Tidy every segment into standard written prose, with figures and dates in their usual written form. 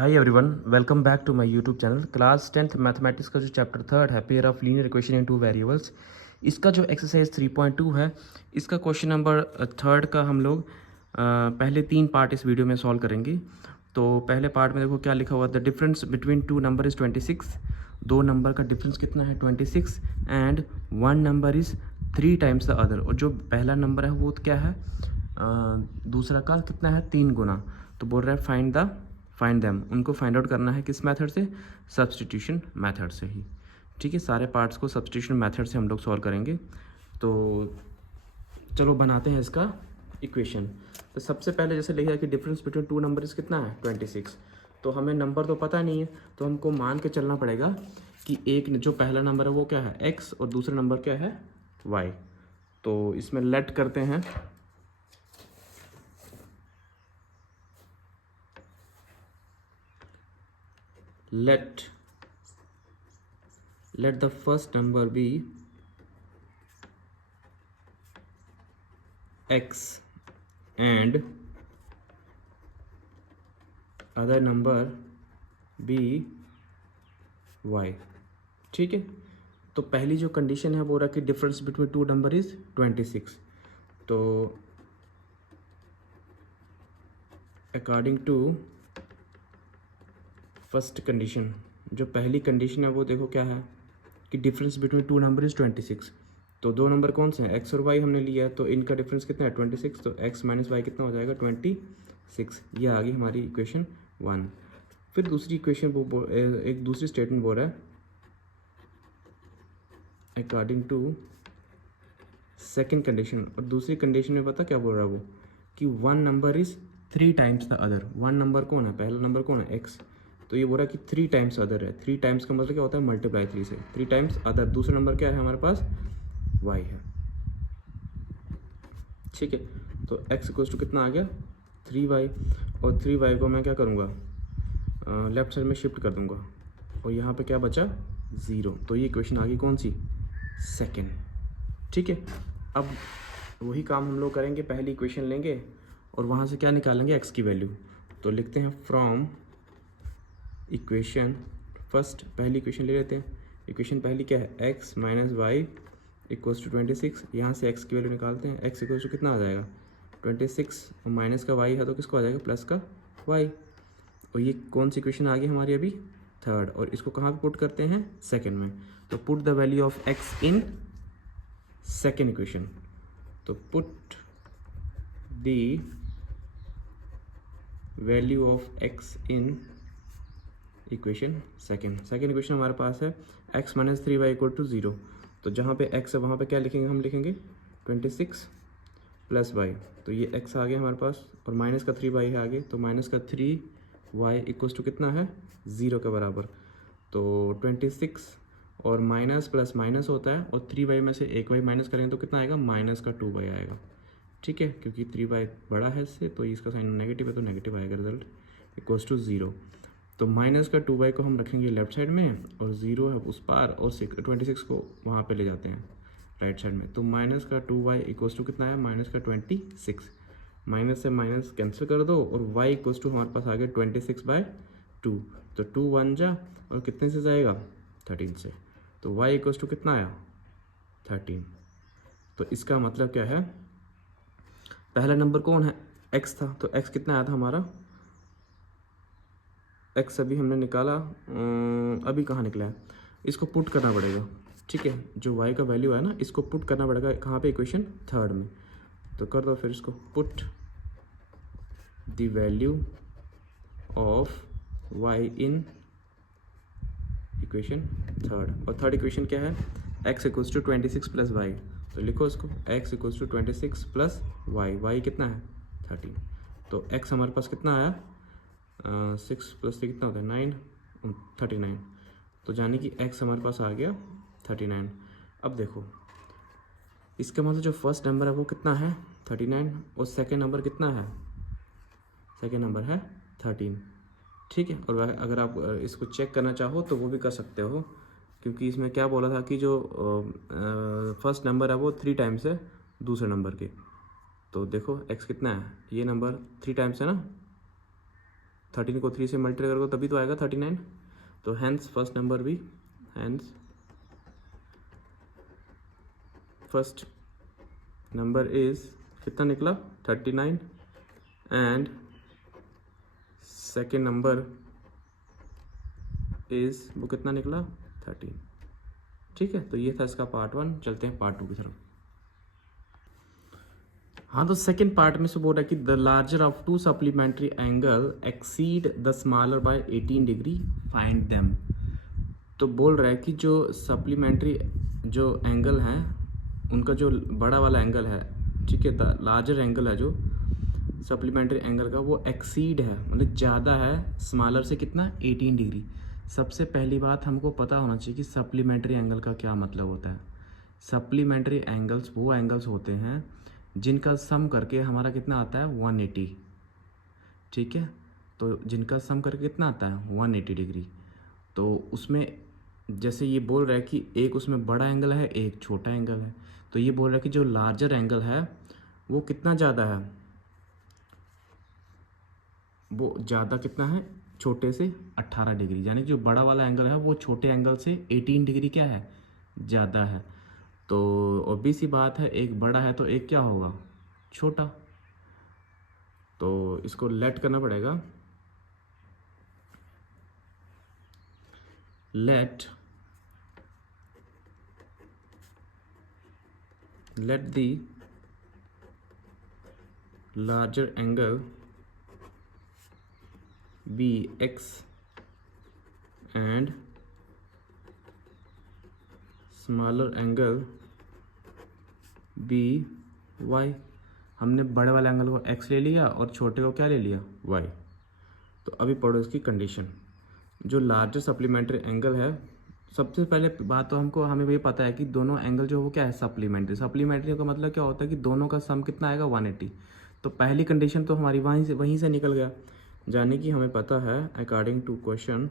Hi everyone, welcome back to my YouTube channel. Class 10th mathematics का जो chapter 3 है, pair of linear equation in two variables, इसका जो exercise 3.2 है, इसका क्वेश्चन नंबर 3 का हम लोग पहले 3 पार्ट इस वीडियो में सॉल्व करेंगे। तो पहले पार्ट में देखो क्या लिखा हुआ, the difference between two number is 26। दो नंबर का डिफरेंस कितना है 26, and one number is 3 times the other. और जो पहला नंबर है वो क्या है, दूसरा का कितना है 3 गुना। तो बोल रहा है फाइंड देम, उनको फाइंड आउट करना है किस मेथड से, सब्सटीट्यूशन मेथड से ही। ठीक है, सारे पार्ट्स को सब्सटीट्यूशन मेथड से हम लोग सॉल्व करेंगे। तो चलो बनाते हैं इसका इक्वेशन। तो सबसे पहले जैसे लिखा है कि डिफरेंस बिटवीन टू नंबर इस कितना है 26। तो हमें नंबर तो पता नहीं है, तो हमको मान के चलना पड़ेगा कि एक जो पहला नंबर है वो क्या है x और दूसरा नंबर क्या है y। तो इसमें लेट करते हैं, let the first number be x and other number be y। ठीक है, तो पहली जो कंडीशन है वो रहा कि difference between two number is 26। तो अकॉर्डिंग टू फर्स्ट कंडीशन, जो पहली कंडीशन है वो देखो क्या है कि difference between two number is 26। तो दो नंबर कौन से हैं, एक्स और वाई हमने लिया है, तो इनका डिफरेंस कितना है 26। तो एक्स माइनस वाई कितना हो जाएगा 26। ये आ गई हमारी इक्वेशन 1। फिर दूसरी इक्वेशन वो एक दूसरी स्टेटमेंट बोल रहा है अकॉर्डिंग टू सेकेंड कंडीशन। और दूसरी कंडीशन में पता क्या बोल रहा है वो कि one number is 3 times the other. One number कौन है, पहला नंबर कौन है एक्स, तो ये बोल रहा है कि 3 टाइम्स अदर है। 3 टाइम्स का मतलब क्या होता है मल्टीप्लाई 3 से। 3 टाइम्स अदर, दूसरा नंबर क्या है हमारे पास y है। ठीक है, तो x इक्वल्स टू कितना आ गया 3y, और 3y को मैं क्या करूँगा लेफ्ट साइड में शिफ्ट कर दूंगा, और यहाँ पे क्या बचा 0। तो ये इक्वेशन आ गई कौन सी, सेकेंड। ठीक है, अब वही काम हम लोग करेंगे, पहली इक्वेशन लेंगे और वहाँ से क्या निकालेंगे x की वैल्यू। तो लिखते हैं फ्रॉम इक्वेशन फर्स्ट, पहली इक्वेशन ले लेते हैं। इक्वेशन पहली क्या है, x minus y equals to 26। यहाँ से x की वैल्यू निकालते हैं, x इक्वल्स टू कितना आ जाएगा 26, और माइनस का y है तो किसको आ जाएगा प्लस का y। और ये कौन सी इक्वेशन आ गई हमारी अभी थर्ड, और इसको कहाँ पे पुट करते हैं सेकंड में। तो put the value of x in second equation. तो put the value of x in equation second equation हमारे पास है x minus 3y equal to 0। तो जहाँ पे x है वहाँ पे क्या लिखेंगे, हम लिखेंगे 26 प्लस y। तो ये x आ गया हमारे पास, और माइनस का 3y है आगे, तो माइनस का 3y इक्वल टू कितना है 0 के बराबर। तो 26 और माइनस प्लस माइनस होता है, और 3y में से एक y माइनस करेंगे तो कितना आएगा माइनस का 2y आएगा। ठीक है, क्योंकि 3y बड़ा है इससे, तो इसका साइन नेगेटिव है तो नेगेटिव आएगा रिजल्ट इक्वल्स टू 0। तो माइनस का 2y को हम रखेंगे लेफ्ट साइड में, और 0 है उस पार, और 26 को वहाँ पे ले जाते हैं राइट साइड में। तो माइनस का 2y इक्वल्स टू कितना है माइनस का 26। माइनस से माइनस कैंसिल कर दो, और y इक्वल्स टू हमारे पास आ गया 26/2। तो 2 1 जा, और कितने से जाएगा 13 से। तो y इक्वल्स टू कितना आया 13। तो इसका मतलब क्या है, पहला नंबर कौन है x था, तो x कितना आया था हमारा x अभी हमने निकाला, अभी कहाँ निकला है, इसको पुट करना पड़ेगा। ठीक है, जो y का वैल्यू है ना, इसको पुट करना पड़ेगा कहाँ पे, इक्वेशन थर्ड में। तो कर दो फिर इसको, put the value of y in equation third. और थर्ड इक्वेशन क्या है, x equals to 26 plus y. तो लिखो इसको, x equals to 26 plus y कितना है 13। तो x हमारे पास कितना आया 6 प्लस 3 कितना होता है 9, 39। तो जाने कि x हमारे पास आ गया 39। अब देखो इसका मतलब जो फर्स्ट नंबर है वो कितना है 39, और सेकेंड नंबर कितना है, सेकेंड नंबर है 13। ठीक है, और अगर आप इसको चेक करना चाहो तो वो भी कर सकते हो, क्योंकि इसमें क्या बोला था कि जो फर्स्ट नंबर है वो 3 टाइम्स है दूसरे नंबर के। तो देखो x कितना है, ये नंबर 3 टाइम्स है ना, 13 को 3 से मल्टीप्लाई करोगे तभी तो आएगा 39। तो हैंस फर्स्ट नंबर भी, हैंस फर्स्ट नंबर इज कितना निकला 39 एंड सेकेंड नंबर इज वो कितना निकला 13। ठीक है, तो ये था इसका पार्ट 1। चलते हैं पार्ट 2 की तरफ। हाँ, तो सेकेंड पार्ट में से बोल रहा है कि the larger of to supplementary angle exceed the smaller by 18 degree, find them. तो बोल रहा है कि जो सप्लीमेंट्री जो एंगल हैं उनका जो बड़ा वाला एंगल है, ठीक है, द लार्जर एंगल है जो सप्लीमेंट्री एंगल का, वो एक्सीड है, मतलब ज़्यादा है स्मॉलर से कितना 18 डिग्री। सबसे पहली बात हमको पता होना चाहिए कि सप्लीमेंट्री एंगल का क्या मतलब होता है। सप्लीमेंट्री एंगल्स वो एंगल्स होते हैं जिनका सम करके हमारा कितना आता है 180। ठीक है, तो जिनका सम करके कितना आता है 180 डिग्री। तो उसमें जैसे ये बोल रहा है कि एक उसमें बड़ा एंगल है, एक छोटा एंगल है, तो ये बोल रहा है कि जो लार्जर एंगल है वो कितना ज़्यादा है, वो ज़्यादा कितना है छोटे से 18 डिग्री, यानी कि जो बड़ा वाला एंगल है वो छोटे एंगल से 18 डिग्री क्या है ज़्यादा है। तो ऑब्वियस सी बात है, एक बड़ा है तो एक क्या होगा छोटा, तो इसको लेट करना पड़ेगा, let the larger angle be x and smaller angle be y। हमने बड़े वाले एंगल को x ले लिया और छोटे को क्या ले लिया y। तो अभी पढ़ो इसकी कंडीशन। जो लार्जर सप्लीमेंट्री एंगल है, सबसे पहले बात तो हमें ये पता है कि दोनों एंगल जो वो क्या है सप्लीमेंट्री। सप्लीमेंट्री का मतलब क्या होता है कि दोनों का सम कितना आएगा 180। तो पहली कंडीशन तो हमारी वहीं से निकल गया, जाने कि हमें पता है अकॉर्डिंग टू क्वेश्चन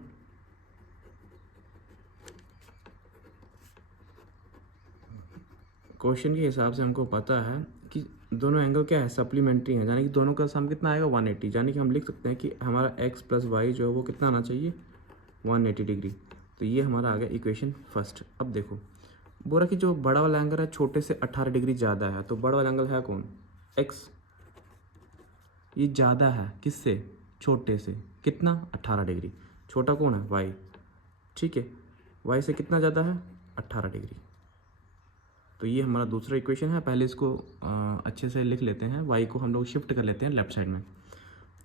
के हिसाब से हमको पता है कि दोनों एंगल क्या है सप्लीमेंट्री है, यानी कि दोनों का सम कितना आएगा 180। यानी कि हम लिख सकते हैं कि हमारा x प्लस वाई जो है वो कितना आना चाहिए 180 डिग्री। तो ये हमारा आ गया इक्वेशन फर्स्ट। अब देखो बोला कि जो बड़ा वाला एंगल है छोटे से 18 डिग्री ज़्यादा है, तो बड़ा वाला एंगल है कौन x, ये ज़्यादा है किससे छोटे से कितना 18 डिग्री। छोटा कौन है y, ठीक है, y से कितना ज़्यादा है 18 डिग्री। तो ये हमारा दूसरा इक्वेशन है। पहले इसको अच्छे से लिख लेते हैं, y को हम लोग शिफ्ट कर लेते हैं लेफ्ट साइड में।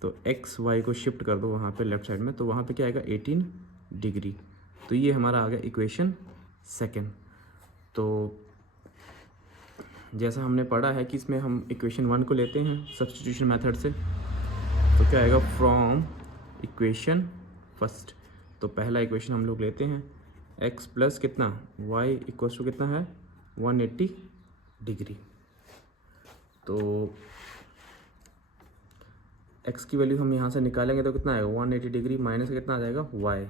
तो x y को शिफ्ट कर दो वहाँ पे लेफ्ट साइड में, तो वहाँ पे क्या आएगा 18 डिग्री। तो ये हमारा आ गया इक्वेशन सेकेंड। तो जैसा हमने पढ़ा है कि इसमें हम इक्वेशन 1 को लेते हैं सब्स्टिट्यूशन मेथड से, तो क्या आएगा फ्रॉम इक्वेशन फर्स्ट। तो पहला इक्वेशन हम लोग लेते हैं x प्लस कितना y इक्वल्स टू कितना है 180 डिग्री। तो x की वैल्यू हम यहाँ से निकालेंगे तो कितना आएगा 180 डिग्री माइनस कितना आ जाएगा y।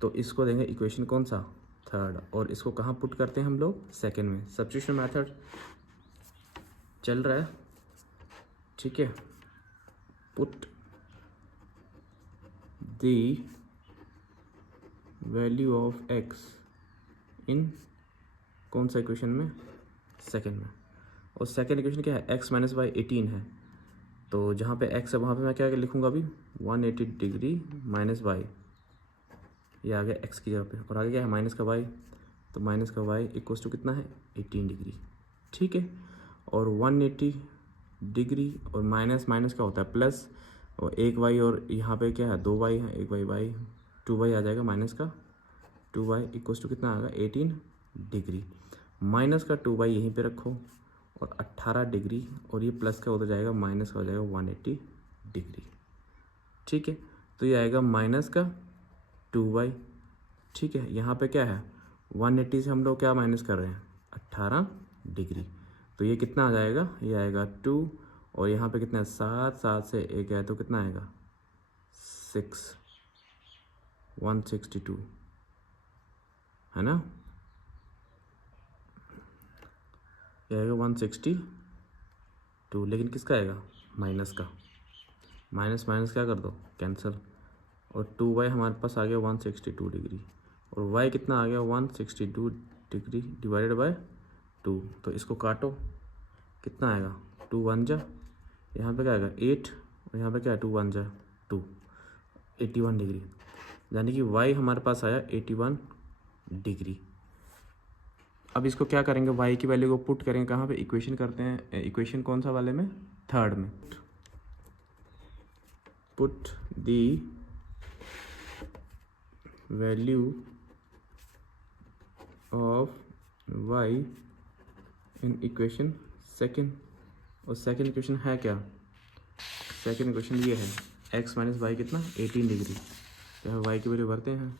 तो इसको देंगे इक्वेशन कौन सा थर्ड, और इसको कहाँ पुट करते हैं हम लोग सेकेंड में। सब्स्टिट्यूशन मेथड चल रहा है, ठीक है। Put the value of x इन कौन सा इक्वेशन में सेकेंड में, और सेकेंड इक्वेशन क्या है x माइनस वाई 18 है। तो जहाँ पे x है वहाँ पे मैं क्या लिखूँगा अभी 180 डिग्री माइनस वाई, ये आ गया x की जगह पे, और आगे क्या है माइनस का y, तो माइनस का y इक्वल्स टू कितना है 18 डिग्री, ठीक है। और 180 डिग्री और माइनस माइनस क्या होता है प्लस, और एक y और यहाँ पे क्या है 2y है, एक y 2y आ जाएगा माइनस का 2y इक्वल्स टू कितना आएगा 18 डिग्री। माइनस का 2y यहीं पे रखो और 18 डिग्री, और ये प्लस का होता जाएगा माइनस का हो जाएगा 180 डिग्री, ठीक है। तो ये आएगा माइनस का 2y, ठीक है। यहाँ पे क्या है 180 से हम लोग क्या माइनस कर रहे हैं 18 डिग्री, तो ये कितना आ जाएगा, ये आएगा 2, और यहाँ पे कितना है 7, 7 से एक है तो कितना आएगा 6, 162 है ना, ये आएगा 162, लेकिन किसका आएगा माइनस का, माइनस माइनस क्या कर दो, कैंसिल, और 2y हमारे पास आ गया 162 डिग्री, और y कितना आ गया 162 डिग्री डिवाइडेड बाय 2। तो इसको काटो, कितना आएगा 2 1 जा, यहाँ पे क्या आएगा 8, और यहाँ पे क्या है 2 1 जा 2, 81 डिग्री, यानी कि y हमारे पास आया 81 डिग्री। अब इसको क्या करेंगे, y की वैल्यू को पुट करेंगे कहाँ पे, इक्वेशन करते हैं, इक्वेशन कौन सा वाले में, थर्ड में। Put the value of y in equation second, और सेकेंड इक्वेशन है क्या, सेकेंड इक्वेशन ये है x माइनस वाई कितना 18 डिग्री, तो यहाँ y की वैल्यू भरते हैं,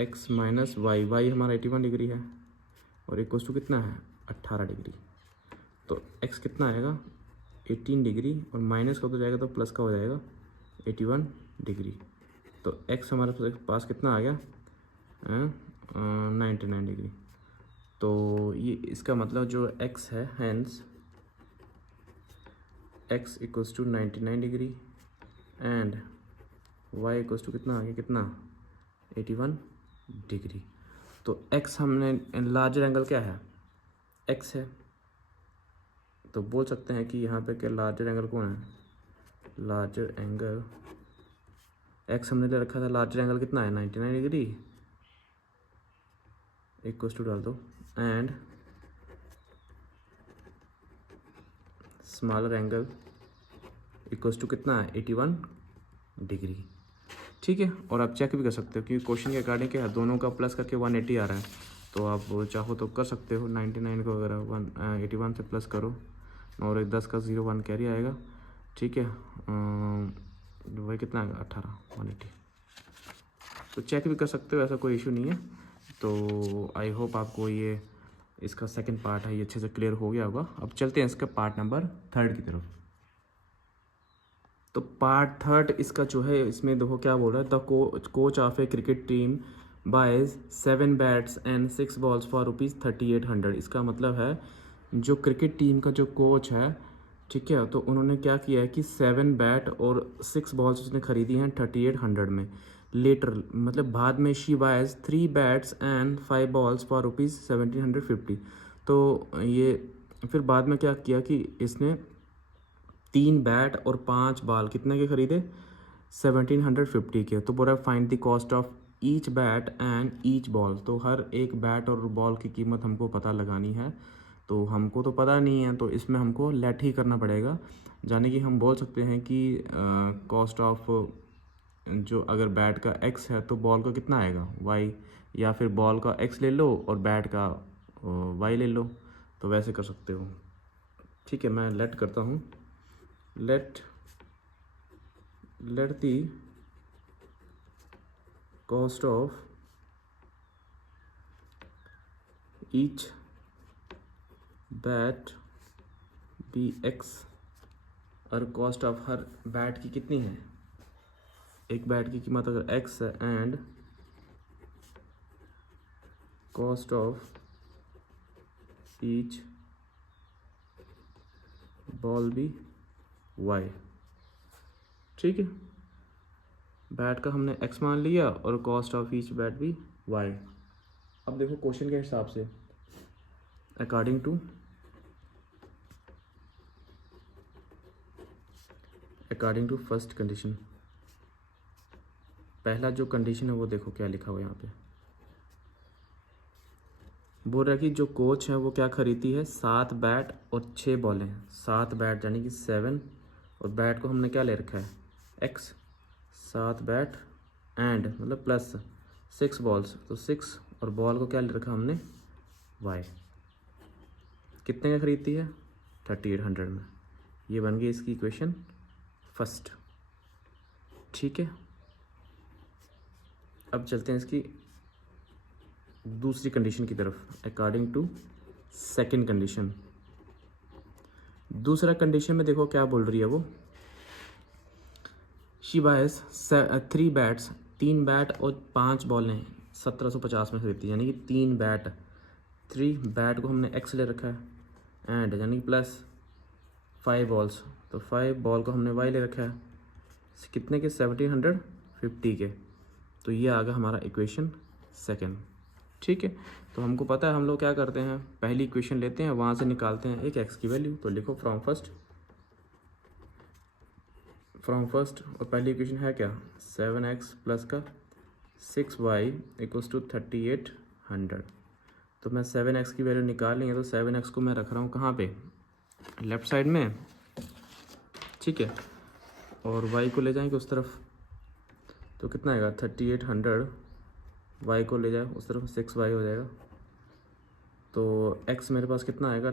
x माइनस वाई, वाई हमारा 81 डिग्री है, और इक्वल्स टू कितना है 18 डिग्री, तो x कितना आएगा 18 डिग्री, और माइनस का तो जाएगा तो प्लस का हो जाएगा 81 डिग्री, तो x हमारे पास कितना आ गया 99 डिग्री। तो ये इसका मतलब जो x है, hence x equals to 99 degree and y equals to कितना आ गया, कितना 81 डिग्री। तो x हमने, लार्जर एंगल क्या है x है, तो बोल सकते हैं कि यहाँ पे क्या लार्जर एंगल कौन है, लार्जर एंगल x हमने ले रखा था, लार्जर एंगल कितना है 99 डिग्री, इक्वल्स टू डाल दो, and smaller angle equals to कितना है 81 डिग्री। ठीक है, और आप चेक भी कर सकते हो क्योंकि क्वेश्चन के अकॉर्डिंग क्या है, दोनों का प्लस करके 180 आ रहा है, तो आप चाहो तो कर सकते हो 99 को अगर 81 से प्लस करो, और एक 10 का 0 1 कैरी आएगा। ठीक है, वही कितना आएगा 18 180, तो चेक भी कर सकते हो, ऐसा कोई इशू नहीं है। तो आई होप आपको ये इसका सेकंड पार्ट है ये अच्छे से क्लियर हो गया होगा। अब चलते हैं इसका पार्ट नंबर 3 की तरफ। तो पार्ट 3 इसका जो है, इसमें देखो क्या बोल रहा है, the coach of a cricket team buys 7 bats and 6 balls for ₹3800। इसका मतलब है जो क्रिकेट टीम का जो कोच है, ठीक है, तो उन्होंने क्या किया है कि 7 बैट और 6 बॉल्स उसने खरीदी हैं 3800 में। लेटर मतलब बाद में she buys 3 bats and 5 balls for ₹1750। तो ये फिर बाद में क्या किया कि इसने 3 बैट और 5 बॉल कितने के खरीदे 1750 के। तो बोला find the cost of each bat and each ball. तो हर एक बैट और बॉल की कीमत हमको पता लगानी है, तो हमको तो पता नहीं है, तो इसमें हमको लेट ही करना पड़ेगा। यानी कि हम बोल सकते हैं कि कॉस्ट ऑफ जो अगर बैट का x है तो बॉल का कितना आएगा y, या फिर बॉल का x ले लो और बैट का y ले लो, तो वैसे कर सकते हो। ठीक है, मैं लेट करता हूँ, let the cost of each bat be x, और कॉस्ट ऑफ हर बैट की कितनी है, एक बैट की कीमत अगर x है, and cost of each ball भी y। ठीक है, बैट का हमने x मान लिया और कॉस्ट ऑफ ईच बैट भी y। अब देखो क्वेश्चन के हिसाब से अकॉर्डिंग टू फर्स्ट कंडीशन, पहला जो कंडीशन है वो देखो क्या लिखा हुआ है यहाँ पे। बोल रहा है कि जो कोच है वो क्या खरीदती है 7 बैट और 6 बॉलें। 7 बैट यानी कि 7, और बैट को हमने क्या ले रखा है x, 7 बैट एंड मतलब प्लस 6 बॉल्स, तो 6, और बॉल को क्या ले रखा हमने y। कितने का खरीदती है 3800 में। ये बन गई इसकी इक्वेशन फर्स्ट। ठीक है, अब चलते हैं इसकी दूसरी कंडीशन की तरफ। अकॉर्डिंग टू सेकंड कंडीशन, दूसरा कंडीशन में देखो क्या बोल रही है वो, शी बाइज 3 बैट्स, 3 बैट और 5 बॉलें 1750 में खरीदती, यानी कि 3 बैट, 3 बैट को हमने x ले रखा है, एंड यानी कि प्लस 5 बॉल्स, तो 5 बॉल को हमने y ले रखा है कितने के 1750 के। तो ये आ गया हमारा इक्वेशन सेकंड। ठीक है, तो हमको पता है हम लोग क्या करते हैं, पहली इक्वेशन लेते हैं, वहाँ से निकालते हैं एक x की वैल्यू। तो लिखो फ्रॉम फर्स्ट और पहली इक्वेशन है क्या 7x प्लस का 6y इक्वल्स टू 3800। तो मैं 7x की वैल्यू निकाल लेंगे, तो 7x को मैं रख रहा हूँ कहाँ पे, लेफ्ट साइड में। ठीक है, और y को ले जाएंगे उस तरफ, तो कितना आएगा 3800, y को ले जाए उस तरफ 6y हो जाएगा। तो x मेरे पास कितना आएगा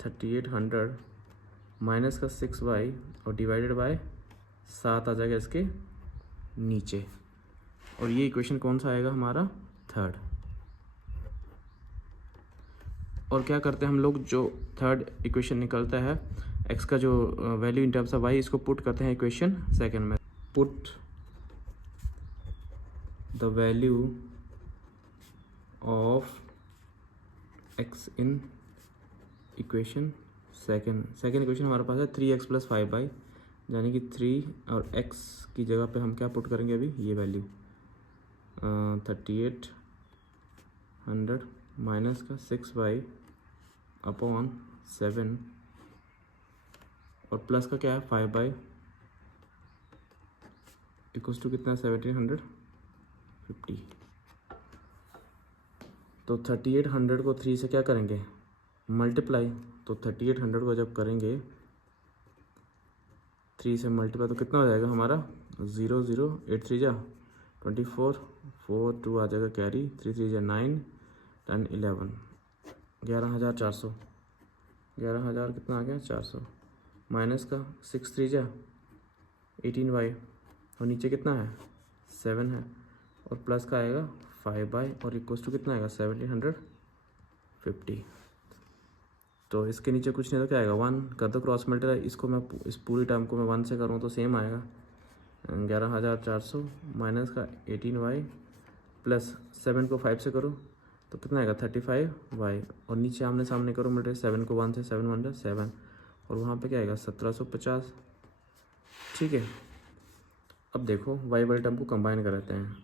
3800 माइनस का 6y और डिवाइडेड बाय 7 आ जाएगा इसके नीचे। और ये इक्वेशन कौन सा आएगा हमारा थर्ड। और क्या करते हैं हम लोग, जो थर्ड इक्वेशन निकलता है x का जो value in terms of y, इसको पुट करते हैं इक्वेशन सेकंड में। Put the value of x in equation second equation हमारे पास है 3x प्लस 5y, यानी कि 3 और x की जगह पे हम क्या पुट करेंगे अभी, ये वैल्यू 3800 माइनस का 6y अपॉन 7 और प्लस का क्या है 5y इक्वल्स टू कितना 1750। तो 3800 को 3 से क्या करेंगे मल्टीप्लाई, तो 3800 को जब करेंगे 3 से मल्टीप्लाई तो कितना हो जाएगा हमारा 0 0 8 3 जा 24 4 2 आ जाएगा कैरी 3 3 जा 9 10 11 11400 11,000 कितना आ गया 400 माइनस का 6 3 जा 18y और नीचे कितना है 7 है और प्लस का आएगा 5y और इक्वल्स टू कितना आएगा 1750। तो इसके नीचे कुछ नहीं तो क्या आएगा 1 कर दो क्रॉस मल्टीप्लाई, इसको मैं इस पूरी टर्म को मैं 1 से करूँ तो सेम आएगा 11,400 माइनस का 18y प्लस 7 को 5 से करो तो कितना आएगा 35y और नीचे आमने सामने करो मल्टीप्लाई 7 को 1 से 7 1 7 और वहाँ पे क्या आएगा 1750। ठीक है, अब देखो y वाले टर्म को कंबाइन कर लेते हैं,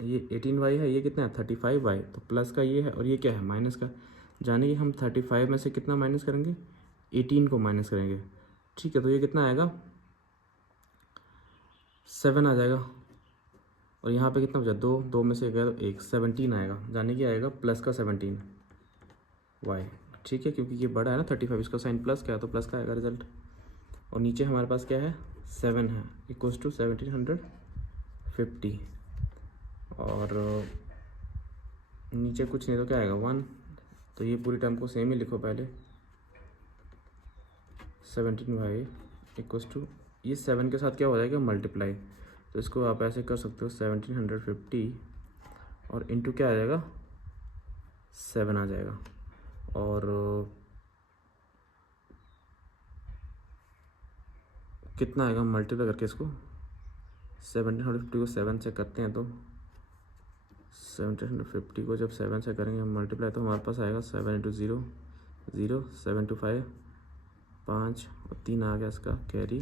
ये 18y है, ये कितना है 35y, तो प्लस का ये है और ये क्या है माइनस का, जाने कि हम 35 में से कितना माइनस करेंगे 18 को माइनस करेंगे। ठीक है, तो ये कितना आएगा 7 आ जाएगा और यहाँ पे कितना बचा 2 में से गया तो 1 17 आएगा, जाने कि आएगा प्लस का 17y। ठीक है, क्योंकि ये बड़ा है ना 35, इसका साइन प्लस का है तो प्लस का आएगा रिजल्ट। और नीचे हमारे पास क्या है 7 है इक्वल्स टू 1750 और नीचे कुछ नहीं तो क्या आएगा 1, तो ये पूरी टर्म को सेम ही लिखो पहले 17y इक्वल्स टू ये 7 के साथ क्या हो जाएगा मल्टीप्लाई, तो इसको आप ऐसे कर सकते हो 1750 और इनटू क्या आ जाएगा 7 आ जाएगा और कितना आएगा मल्टीप्लाई करके इसको 1750 को 7 से करते हैं तो 1750 को जब 7 से करेंगे हम मल्टीप्लाई तो हमारे पास आएगा 7 इंटू 0 0 7 टू 5 5 और 3 आ गया इसका कैरी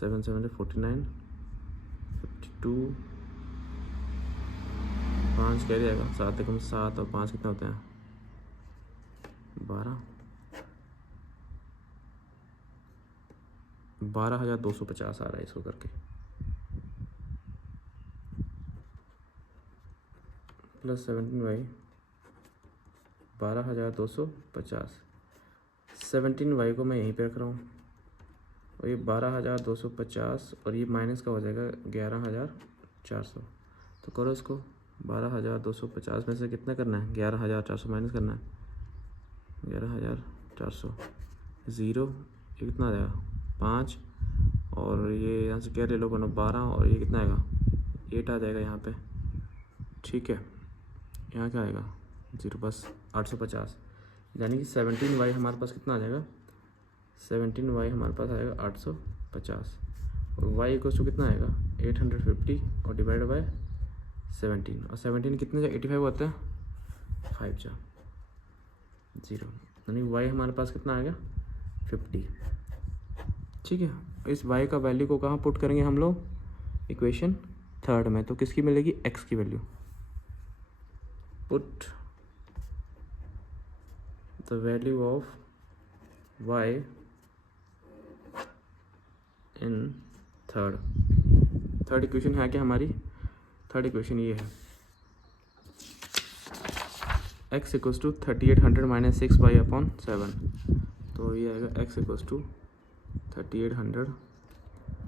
7 7 49 52 5 कैरी आएगा 7 कम 7 और 5 कितना होते हैं 12,250 आ रहा है इसको करके प्लस 17y 12,250 17y को मैं यहीं पे रख रहा हूँ और ये 12,250 और ये माइनस का हो जाएगा 11,400। तो करो इसको 12,250 में से कितना करना है 11,400 माइनस करना है 11,400 0 ये कितना आ जाएगा 5 और ये यहाँ से क्या ले लो 12 और ये कितना आएगा 8 आ जाएगा यहाँ पे। ठीक है, यहाँ क्या आएगा 0 बस 850, यानी कि 17y हमारे पास कितना आ जाएगा 17y हमारे पास आएगा 850 और y इक्वल्स टू कितना आएगा 850 और डिवाइड बाय 17 और 17 कितने जा 85 होता है 5 जा 0, यानी y हमारे पास कितना आ गया 50। ठीक है। इस y का वैल्यू को कहाँ पुट करेंगे हम लोग, इक्वेशन थर्ड में, तो किसकी मिलेगी, x की value. Put the value of y in third equation है क्या हमारी, थर्ड इक्वेशन ये है, x equals to 3800 minus 6y/7, तो ये आएगा x इक्वल्स टू 3800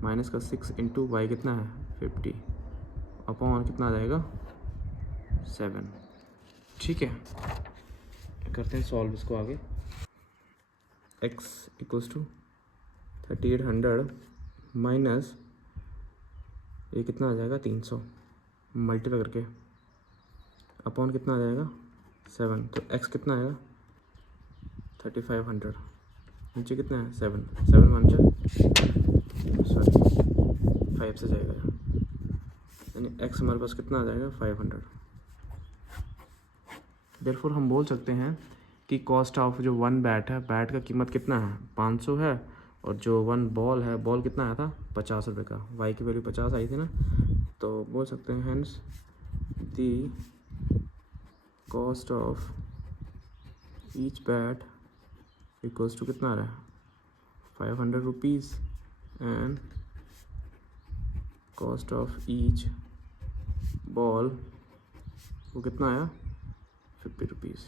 माइनस का 6 इंटू वाई कितना है 50 अपॉन कितना आ जाएगा 7। ठीक है, करते हैं सॉल्व इसको आगे। x इक्वल्स टू 3800 माइनस ये कितना आ जाएगा 300 मल्टीप्लाई करके अपॉन कितना आ जाएगा 7, तो x कितना आएगा 3500, नीचे कितना है 7 वन जा सॉरी 5 से जाएगा, यानी x हमारे पास कितना आ जाएगा 500। देयरफॉर हम बोल सकते हैं कि कॉस्ट ऑफ जो 1 बैट है, बैट का कीमत कितना है 500 है, और जो 1 बॉल है, बॉल कितना आया था 50 रुपये का, y की वैल्यू 50 आई थी ना, तो बोल सकते हैं hence the cost of each bat equals to कितना आ रहा है 500 rupees and cost of each ball वो कितना आया 50 रुपीज़।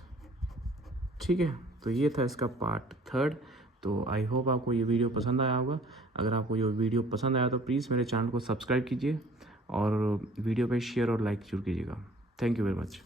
ठीक है, तो ये था इसका पार्ट थर्ड। तो आई होप आपको ये वीडियो पसंद आया होगा। अगर आपको ये वीडियो पसंद आया तो प्लीज़ मेरे चैनल को सब्सक्राइब कीजिए और वीडियो पे शेयर और लाइक जरूर कीजिएगा। Thank you very much.